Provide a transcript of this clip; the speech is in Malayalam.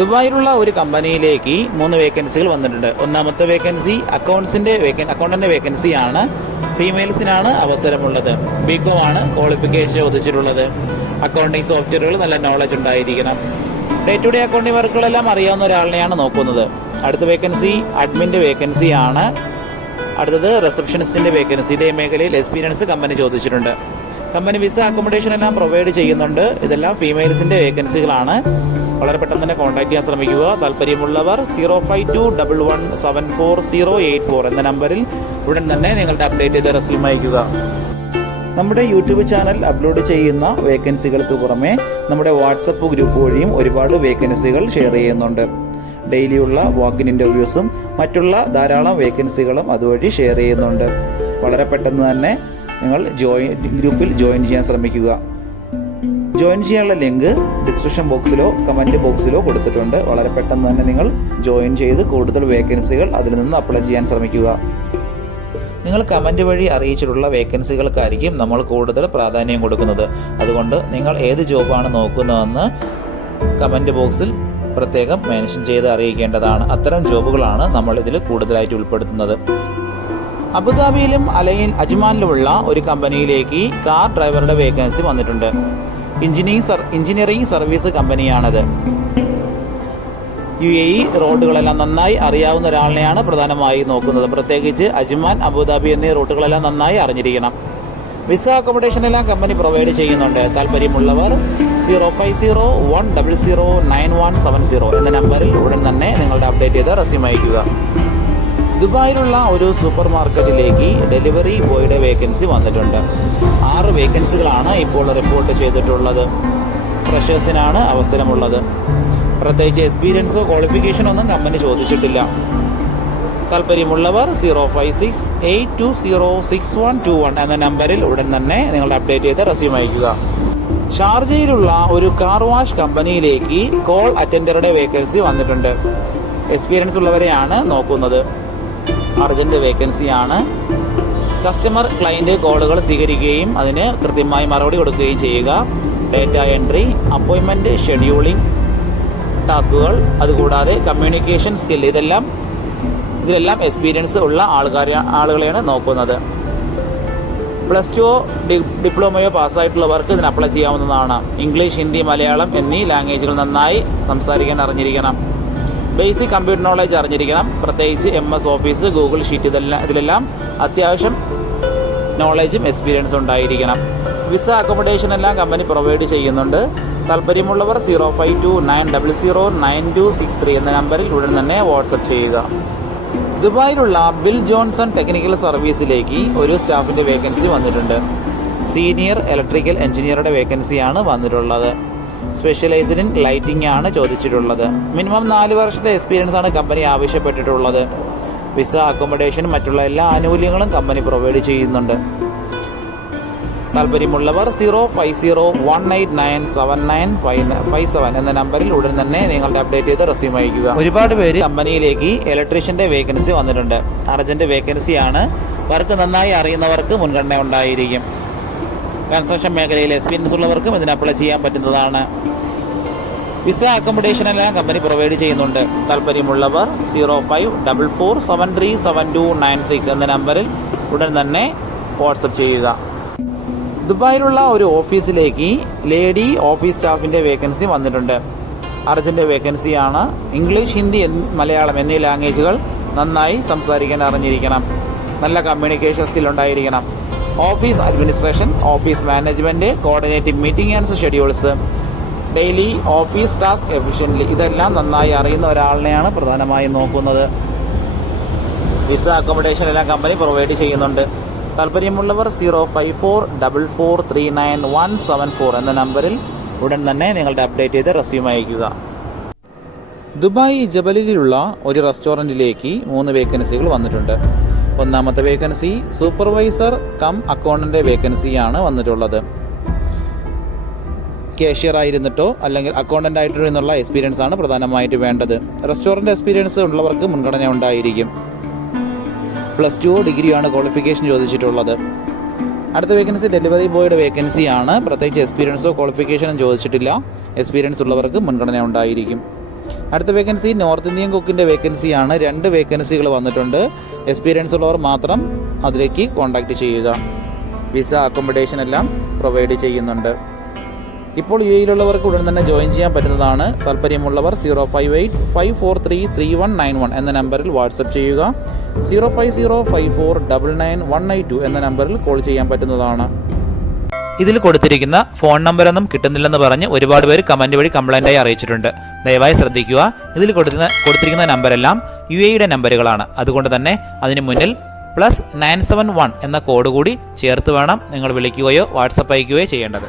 ദുബായിലുള്ള ഒരു കമ്പനിയിലേക്ക് മൂന്ന് വേക്കൻസികൾ വന്നിട്ടുണ്ട്. ഒന്നാമത്തെ വേക്കൻസി അക്കൗണ്ട്സിന്റെ വേക്കൻ വേക്കൻസി ആണ് ഫീമെയിൽസിനാണ് അവസരമുള്ളത്. ബികോം ആണ് ക്വാളിഫിക്കേഷൻ ചോദിച്ചിട്ടുള്ളത്. അക്കൗണ്ടിങ് സോഫ്റ്റ്വെയറുകൾ നല്ല നോളജ് ഉണ്ടായിരിക്കണം. ഡേ ടു ഡേ അക്കൗണ്ടിങ് വർക്കുകളെല്ലാം അറിയാവുന്ന ഒരാളിനെയാണ് നോക്കുന്നത്. അടുത്ത വേക്കൻസി അഡ്മിന്റെ വേക്കൻസി ആണ് അടുത്തത് റിസപ്ഷനിസ്റ്റിന്റെ വേക്കൻസി ഇതേ മേഖലയിൽ എക്സ്പീരിയൻസ് കമ്പനി ചോദിച്ചിട്ടുണ്ട്. കമ്പനി വിസ അക്കോമഡേഷൻ എല്ലാം പ്രൊവൈഡ് ചെയ്യുന്നുണ്ട്. ഇതെല്ലാം ഫീമെയിൽസിന്റെ വേക്കൻസികളാണ് വളരെ പെട്ടെന്ന് തന്നെ കോൺടാക്ട് ചെയ്യാൻ ശ്രമിക്കുക. താല്പര്യമുള്ളവർ zero five two double one seven four zero eight four എന്ന നമ്പറിൽ ഉടൻ തന്നെ നിങ്ങളുടെ അപ്ഡേറ്റ് ചെയ്ത റെസ്യൂം അയക്കുക നമ്മുടെ യൂട്യൂബ് ചാനൽ അപ്ലോഡ് ചെയ്യുന്ന വേക്കൻസികൾക്ക് പുറമെ നമ്മുടെ വാട്സപ്പ് ഗ്രൂപ്പ് വഴിയും ഒരുപാട് വേക്കൻസികൾ ഷെയർ ചെയ്യുന്നുണ്ട്. ഡെയിലിയുള്ള വാക്കിൻ ഇന്റർവ്യൂസും മറ്റുള്ള ധാരാളം വേക്കൻസികളും അതുവഴി ഷെയർ ചെയ്യുന്നുണ്ട്. വളരെ പെട്ടെന്ന് തന്നെ നിങ്ങൾ ജോയിൻ ഗ്രൂപ്പിൽ ജോയിൻ ചെയ്യാൻ ശ്രമിക്കുക. ജോയിൻ ചെയ്യാനുള്ള ലിങ്ക് ഡിസ്ക്രിപ്ഷൻ ബോക്സിലോ കമന്റ് ബോക്സിലോ കൊടുത്തിട്ടുണ്ട്. വളരെ പെട്ടെന്ന് തന്നെ നിങ്ങൾ ജോയിൻ ചെയ്ത് കൂടുതൽ വേക്കൻസികൾ അതിൽ നിന്ന് അപ്ലൈ ചെയ്യാൻ ശ്രമിക്കുക. നിങ്ങൾ കമന്റ് വഴി അറിയിച്ചിട്ടുള്ള വേക്കൻസികൾക്കായിരിക്കും നമ്മൾ കൂടുതൽ പ്രാധാന്യം കൊടുക്കുന്നത്. അതുകൊണ്ട് നിങ്ങൾ ഏത് ജോബാണ് നോക്കുന്നതെന്ന് കമന്റ് ബോക്സിൽ പ്രത്യേകം മെൻഷൻ ചെയ്ത് അറിയിക്കേണ്ടതാണ്. അത്തരം ജോബുകളാണ് നമ്മൾ ഇതിൽ കൂടുതലായിട്ട് ഉൾപ്പെടുത്തുന്നത്. അബുദാബിയിലും അലയിൽ അജ്മാനിലുമുള്ള ഒരു കമ്പനിയിലേക്ക് കാർ ഡ്രൈവറുടെ വേക്കൻസി വന്നിട്ടുണ്ട്. എഞ്ചിനീയറിംഗ് സർ എഞ്ചിനീയറിംഗ് സർവീസ് കമ്പനിയാണത്. യു എ ഇ റോഡുകളെല്ലാം നന്നായി അറിയാവുന്ന ഒരാളിനെയാണ് പ്രധാനമായി നോക്കുന്നത്. പ്രത്യേകിച്ച് അജ്മാൻ അബുദാബി എന്നീ റൂട്ടുകളെല്ലാം നന്നായി അറിഞ്ഞിരിക്കണം. വിസ അക്കോമഡേഷൻ എല്ലാം കമ്പനി പ്രൊവൈഡ് ചെയ്യുന്നുണ്ട്. താല്പര്യമുള്ളവർ zero five zero one double zero nine one seven zero എന്ന നമ്പറിൽ ഉടൻ തന്നെ നിങ്ങളുടെ അപ്ഡേറ്റ് ചെയ്ത് റെസ്യൂം അയക്കുക ദുബായിലുള്ള ഒരു സൂപ്പർ മാർക്കറ്റിലേക്ക് ഡെലിവറി ബോയുടെ വേക്കൻസി വന്നിട്ടുണ്ട്. ആറ് വേക്കൻസികളാണ് ഇപ്പോൾ റിപ്പോർട്ട് ചെയ്തിട്ടുള്ളത്. ഫ്രഷേഴ്സിനാണ് അവസരമുള്ളത്. പ്രത്യേകിച്ച് എക്സ്പീരിയൻസോ ക്വാളിഫിക്കേഷനോ ഒന്നും കമ്പനി ചോദിച്ചിട്ടില്ല. താല്പര്യമുള്ളവർ zero five six eight two zero six one two one എന്ന നമ്പറിൽ ഉടൻ തന്നെ നിങ്ങളുടെ അപ്ഡേറ്റ് ചെയ്ത് റെസ്യൂം അയക്കുക ഷാർജയിലുള്ള ഒരു കാർ വാഷ് കമ്പനിയിലേക്ക് കോൾ അറ്റൻഡറുടെ വേക്കൻസി വന്നിട്ടുണ്ട്. എക്സ്പീരിയൻസ് ഉള്ളവരെയാണ് നോക്കുന്നത്. അർജന്റ് വേക്കൻസിയാണ് കസ്റ്റമർ ക്ലയന്റ് കോളുകൾ സ്വീകരിക്കുകയും അതിന് കൃത്യമായി മറുപടി കൊടുക്കുകയും ചെയ്യുക. ഡേറ്റ എൻട്രി അപ്പോയിൻമെന്റ് ഷെഡ്യൂളിംഗ് ടാസ്കുകൾ അതുകൂടാതെ കമ്മ്യൂണിക്കേഷൻ സ്കിൽ ഇതെല്ലാം ഇതിലെല്ലാം എക്സ്പീരിയൻസ് ഉള്ള ആൾക്കാരെ ആളുകളെയാണ് നോക്കുന്നത്. പ്ലസ് ടു ഡിപ്ലോമയോ പാസ്സായിട്ടുള്ളവർക്ക് ഇതിന് അപ്ലൈ ചെയ്യാവുന്നതാണ്. ഇംഗ്ലീഷ് ഹിന്ദി മലയാളം എന്നീ ലാംഗ്വേജുകൾ നന്നായി സംസാരിക്കാൻ അറിഞ്ഞിരിക്കണം. ബേസിക് കമ്പ്യൂട്ടർ നോളജ് അറിഞ്ഞിരിക്കണം. പ്രത്യേകിച്ച് M S office Google sheet ഇതെല്ലാം ഇതിലെല്ലാം അത്യാവശ്യം നോളജും എക്സ്പീരിയൻസും ഉണ്ടായിരിക്കണം. വിസ അക്കോമഡേഷൻ എല്ലാം കമ്പനി പ്രൊവൈഡ് ചെയ്യുന്നുണ്ട്. താല്പര്യമുള്ളവർ zero five two nine double zero nine two six three എന്ന നമ്പറിൽ ഉടൻ തന്നെ വാട്സപ്പ് ചെയ്യുക. ദുബായിലുള്ള ബിൽ ജോൺസൺ ടെക്നിക്കൽ സർവീസിലേക്ക് ഒരു സ്റ്റാഫിന്റെ വേക്കൻസി വന്നിട്ടുണ്ട്. സീനിയർ ഇലക്ട്രിക്കൽ എഞ്ചിനീയറുടെ വേക്കൻസിയാണ് വന്നിട്ടുള്ളത്. സ്പെഷ്യലൈസ്ഡ് ഇൻ ലൈറ്റിംഗ് ആണ് ചോദിച്ചിട്ടുള്ളത്. മിനിമം നാല് വർഷത്തെ എക്സ്പീരിയൻസ് ആണ് കമ്പനി ആവശ്യപ്പെട്ടിട്ടുള്ളത്. വിസ അക്കോമഡേഷൻ മറ്റുള്ള എല്ലാ ആനുകൂല്യങ്ങളും കമ്പനി പ്രൊവൈഡ് ചെയ്യുന്നുണ്ട്. താല്പര്യമുള്ളവർ zero five zero one eight nine seven nine five five seven എന്ന നമ്പറിൽ ഉടൻ തന്നെ നിങ്ങളുടെ അപ്ഡേറ്റ് ചെയ്ത് റെസ്യൂം അയക്കുക ഒരുപാട് പേര് കമ്പനിയിലേക്ക് ഇലക്ട്രീഷ്യന്റെ വേക്കൻസി വന്നിട്ടുണ്ട്. അർജന്റ് വേക്കൻസിയാണ് വർക്ക് നന്നായി അറിയുന്നവർക്ക് മുൻഗണന ഉണ്ടായിരിക്കും. കൺസ്ട്രക്ഷൻ മേഖലയിൽ എക്സ്പീരിയൻസ് ഉള്ളവർക്കും ഇതിന് അപ്ലൈ ചെയ്യാൻ പറ്റുന്നതാണ്. വിസ അക്കോമഡേഷൻ എല്ലാം കമ്പനി പ്രൊവൈഡ് ചെയ്യുന്നുണ്ട്. താല്പര്യമുള്ളവർ zero five double four seven three seven two nine six എന്ന നമ്പറിൽ ഉടൻ തന്നെ വാട്സപ്പ് ചെയ്യുക. ദുബായിലുള്ള ഒരു ഓഫീസിലേക്ക് ലേഡി ഓഫീസ് സ്റ്റാഫിന്റെ വേക്കൻസി വന്നിട്ടുണ്ട്. അർജന്റ് വേക്കൻസിയാണ് ഇംഗ്ലീഷ് ഹിന്ദി മലയാളം എന്നീ ലാംഗ്വേജുകൾ നന്നായി സംസാരിക്കാൻ അറിഞ്ഞിരിക്കണം. നല്ല കമ്മ്യൂണിക്കേഷൻ സ്കിൽ ഉണ്ടായിരിക്കണം. Office administration office management coordinating meeting and schedules daily office task efficiently. ഇതെല്ലാം നന്നായി അറിയുന്ന ഒരാളിനെയാണ് പ്രധാനമായും നോക്കുന്നത്. വിസ അക്കോമഡേഷൻ എല്ലാം കമ്പനി പ്രൊവൈഡ് ചെയ്യുന്നുണ്ട്. താല്പര്യമുള്ളവർ zero five four double four three nine one seven four എന്ന നമ്പറിൽ ഉടൻ തന്നെ നിങ്ങളുടെ അപ്ഡേറ്റ് ചെയ്ത് റെസ്യൂം അയക്കുക ദുബായ് ജബലിലുള്ള ഒരു റെസ്റ്റോറന്റിലേക്ക് മൂന്ന് വേക്കൻസികൾ വന്നിട്ടുണ്ട്. ഒന്നാമത്തെ വേക്കൻസി സൂപ്പർവൈസർ കം അക്കൗണ്ടന്റെ വേക്കൻസിയാണ് വന്നിട്ടുള്ളത്. കാഷ്യർ ആയിരുന്നിട്ടോ അല്ലെങ്കിൽ അക്കൗണ്ടന്റ് ആയിട്ടോ എന്നുള്ള എക്സ്പീരിയൻസ് ആണ് പ്രധാനമായിട്ട് വേണ്ടത്. റെസ്റ്റോറന്റ് എക്സ്പീരിയൻസ് ഉള്ളവർക്ക് മുൻഗണന ഉണ്ടായിരിക്കും. പ്ലസ് ടു ഡിഗ്രിയാണ് ക്വാളിഫിക്കേഷൻ ചോദിച്ചിട്ടുള്ളത്. അടുത്ത വേക്കൻസി ഡെലിവറി ബോയുടെ വേക്കൻസിയാണ് പ്രത്യേകിച്ച് എക്സ്പീരിയൻസോ ക്വാളിഫിക്കേഷനും ചോദിച്ചിട്ടില്ല. എക്സ്പീരിയൻസ് ഉള്ളവർക്ക് മുൻഗണന ഉണ്ടായിരിക്കും. അടുത്ത വേക്കൻസി നോർത്ത് ഇന്ത്യൻ കുക്കിന്റെ വേക്കൻസിയാണ് രണ്ട് വേക്കൻസികൾ വന്നിട്ടുണ്ട്. എക്സ്പീരിയൻസ് ഉള്ളവർ മാത്രം അതിലേക്ക് കോൺടാക്റ്റ് ചെയ്യുക. വിസ അക്കോമഡേഷൻ എല്ലാം പ്രൊവൈഡ് ചെയ്യുന്നുണ്ട്. ഇപ്പോൾ യു എയിലുള്ളവർക്ക് ഉടൻ തന്നെ ജോയിൻ ചെയ്യാൻ പറ്റുന്നതാണ്. താല്പര്യമുള്ളവർ zero five eight five four three three one nine one എന്ന നമ്പറിൽ വാട്സപ്പ് ചെയ്യുക. Zero five zero five four double nine one eight two എന്ന നമ്പറിൽ കോൾ ചെയ്യാൻ പറ്റുന്നതാണ്. ഇതിൽ കൊടുത്തിരിക്കുന്ന ഫോൺ നമ്പറൊന്നും കിട്ടുന്നില്ലെന്ന് പറഞ്ഞ് ഒരുപാട് പേര് കമന്റ് വഴി കംപ്ലൈന്റായി അറിയിച്ചിട്ടുണ്ട്. ദയവായി ശ്രദ്ധിക്കുക. ഇതിൽ കൊടുക്കുന്ന കൊടുത്തിരിക്കുന്ന നമ്പരെല്ലാം യു എയുടെ നമ്പറുകളാണ്. അതുകൊണ്ട് തന്നെ അതിന് മുന്നിൽ പ്ലസ് നയൻ സെവൻ വൺ എന്ന കോഡ് കൂടി ചേർത്ത് വേണം നിങ്ങൾ വിളിക്കുകയോ വാട്സപ്പ് അയക്കുകയോ ചെയ്യേണ്ടത്.